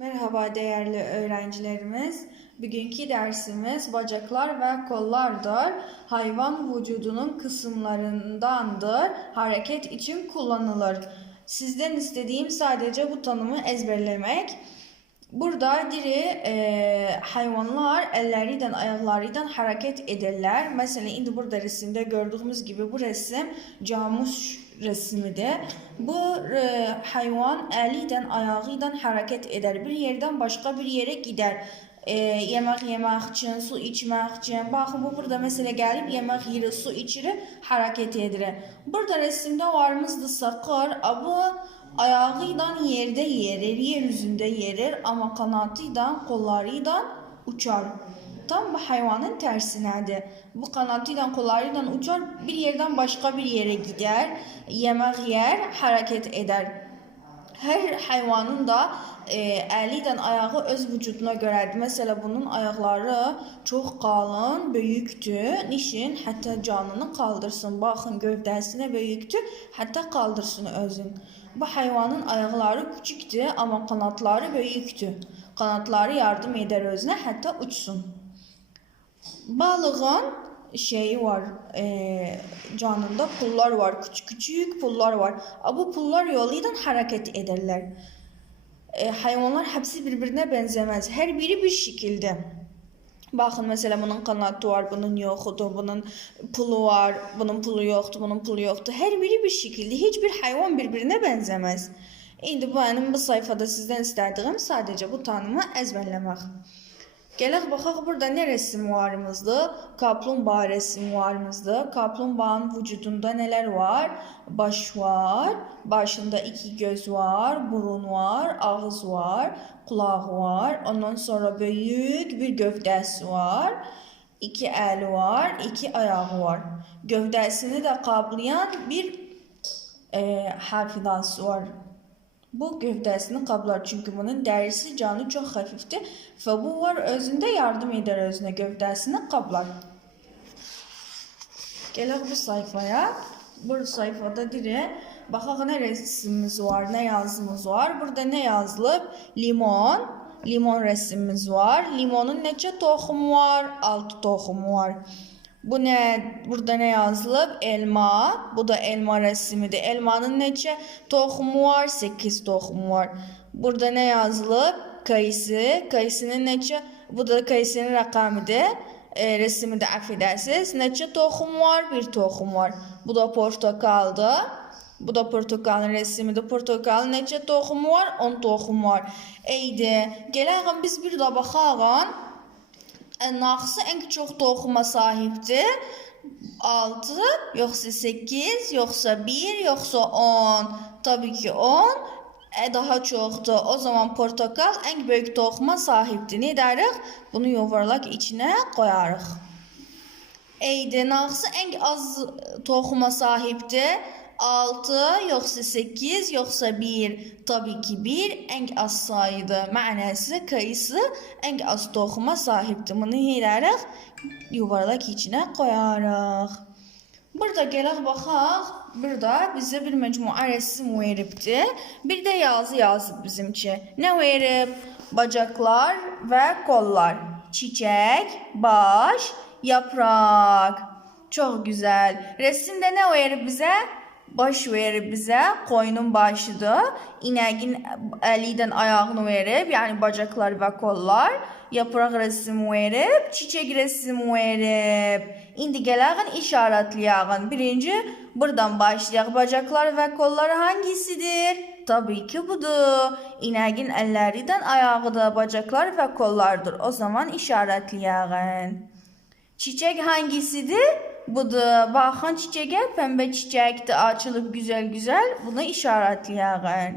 Merhaba değerli öğrencilerimiz. Bugünkü dersimiz bacaklar ve kollardır. Hayvan vücudunun kısımlarındandır. Hareket için kullanılır. Sizden istediğim sadece bu tanımı ezberlemek. Burada diri e, hayvanlar elleriyle ayaklarıyla hareket ederler. Mesela indi burada resimde gördüğümüz gibi bu resim camus resmidir. Bu e, hayvan eliyle ayağıyla hareket eder. Bir yerden başka bir yere gider. E, yemek yemek için, su içmek için. Bakın bu burada mesela gelip yemek yeri, su içirir, hareket edir. Burada resimde varımızdı sakır. Bu ayağıyla yerde yerir, yeryüzünde yerir ama kanatıyla, kollarıyla uçar. Tam bu hayvanın tersinedir. Bu kanatıyla, kollarıyla uçar, bir yerden başka bir yere gider, yemek yer, hareket eder. Her hayvanın da e, eliyle ayağı öz vücuduna görədir. Mesela bunun ayaqları çox qalın, böyükdür. Nişin hətta canını qaldırsın. Baxın gövdəsinə böyükdür, hətta qaldırsın özün. Bu hayvanın ayaqları küçükdür, amma qanatları böyükdür. Qanatları yardım edər özünə, hətta uçsun. Balığın şeyi var, e, canında pullar var, küçük küçük pullar var. A, Bu pullar yoluyla hareket ederler. E, hayvanlar hepsi birbirine benzemez. Her biri bir şekilde. Bakın mesela bunun kanatı var, bunun yoktu, bunun pulu var, bunun pulu yoktu, bunun pulu yoktu. Her biri bir şekilde. Hiçbir hayvan birbirine benzemez. İndi bu benim bu sayfada sizden istediğim sadece bu tanımı ezberlemek. Gələk baxaq burada nə resim varımızdır? Kaplumbağa resmi varımızdır. Kaplumbağanın vücudunda neler var? Baş var, başında iki göz var, burun var, ağız var, kulağı var. Ondan sonra büyük bir gövdəsi var. İki əli var, iki ayağı var. Gövdəsini də qaplayan bir e, hafizası var. Bu gövdəsini qablar çünki bunun dərisi canı çox xəfifdir və bu var özündə yardım edər özünə gövdəsini qablar. Gələk bu sayfaya. Bu sayfada dire baxaq nə resimimiz var, nə yazımız var. Burada nə yazılıb? Limon. Limon resimimiz var. Limonun neçə toxumu var? 6 toxumu var. Bu ne? Burada ne yazılıb? Elma. Bu da elma resmidir. Elmanın neçə toxumu var? 8 toxumu var. Burada ne yazılıb? Kayısı. Kayısının neçə? Bu da kayısının rəqəmidir. E, resmi de affedersiniz. Neçə toxum var? Bir toxum var. Bu da portakaldır. Bu da portakalın resmidir. Portakalın neçə toxumu var? 10 toxum var. Eydi. Gələk biz bir də baxaq. Naqsı en çok toxuma sahiptir. 6 yoksa 8 yoksa 1 yoksa 10. Tabii ki 10 e, daha çoxdur. O zaman portakal en büyük toxuma sahipdir. Ne edərik? Bunu yuvarlak içine koyarıq. Eydi naqsı en az toxuma sahiptir. 6 yoksa 8 yoksa 1 tabii ki 1 en az sayıdır. Mənası kayısı en az toxuma sahiptir. Bunu edərik? Yuvarlak içine koyarıq. Burada gələk baxaq. Burada bizə bir məcmua resim veribdir. Bir də yazı yazıb bizimki. Nə verib? Bacaklar və kollar. Çiçək, baş, yaprak. Çox gözəl. Resimdə nə verib bizə? Baş verib bizə, qoyunun başıdır. İnəyin əlidən ayağını verib, yəni bacaklar və kollar. Yaprak resmi verib, çiçek resmi verib. İndi gələyən işarətləyəğin. Birinci buradan başlayaq. Bacaklar və kollar hangisidir? Tabii ki budur. İnəyin əllərindən ayağıdır, bacaklar və kollardır. O zaman işarətləyəğin. Çiçek hangisidir? Budur. Baxın çiçeğe pembe çiçekti açılıp güzel güzel. Bunu işaretleyəğin.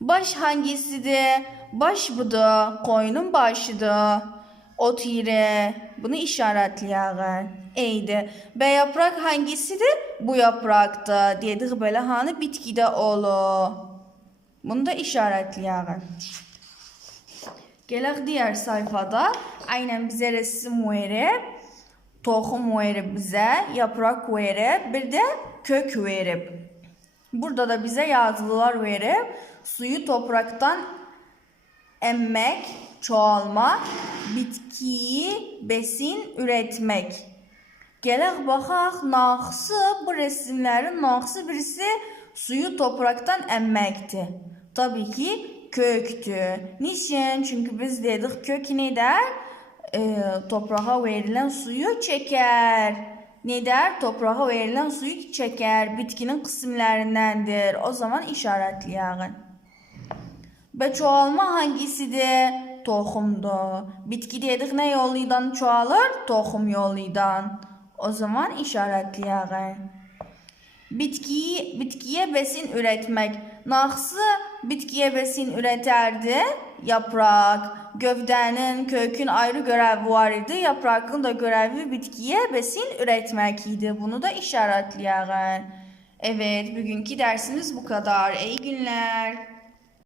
Baş hangisidir? Baş budur. Koyunun başıdır. Ot yeri. Bunu işaretleyəğin. Eydi. Və yaprak hangisidir? Bu yaprakdır. Dedik belə hani bitkidə olur. Bunu da işaretleyəğin. Gələk diğer sayfada. Aynen bize resim verib. Tohum verip bize, yaprak verip, bir de kök verip. Burada da bize yazılılar verip, suyu topraktan emmek, çoğalma, bitkiyi besin üretmek. Gələk baxaq nağısı, bu resimlərin nağısı birisi suyu topraktan emməkdir. Tabii ki köktür. Niçin? Çünkü biz dedik kök ne? Ee, toprağa verilen suyu çeker. Ne der? Toprağa verilen suyu çeker. Bitkinin kısımlarındandır. O zaman işaretleyin. Və çoğalma hangisidir? Toxumdur. Bitki dedik ne yoluydan çoğalır? Toxum yoluydan. O zaman işaretleyin. Bitkiyi, bitkiye besin üretmek. Nasıl bitkiye besin üreterdi? Yaprak. Gövdenin, kökün ayrı görevi var idi. Yaprağın da görevi bitkiye besin üretmek idi. Bunu da işaretleyin. Evet, bugünkü dersimiz bu kadar. İyi günler.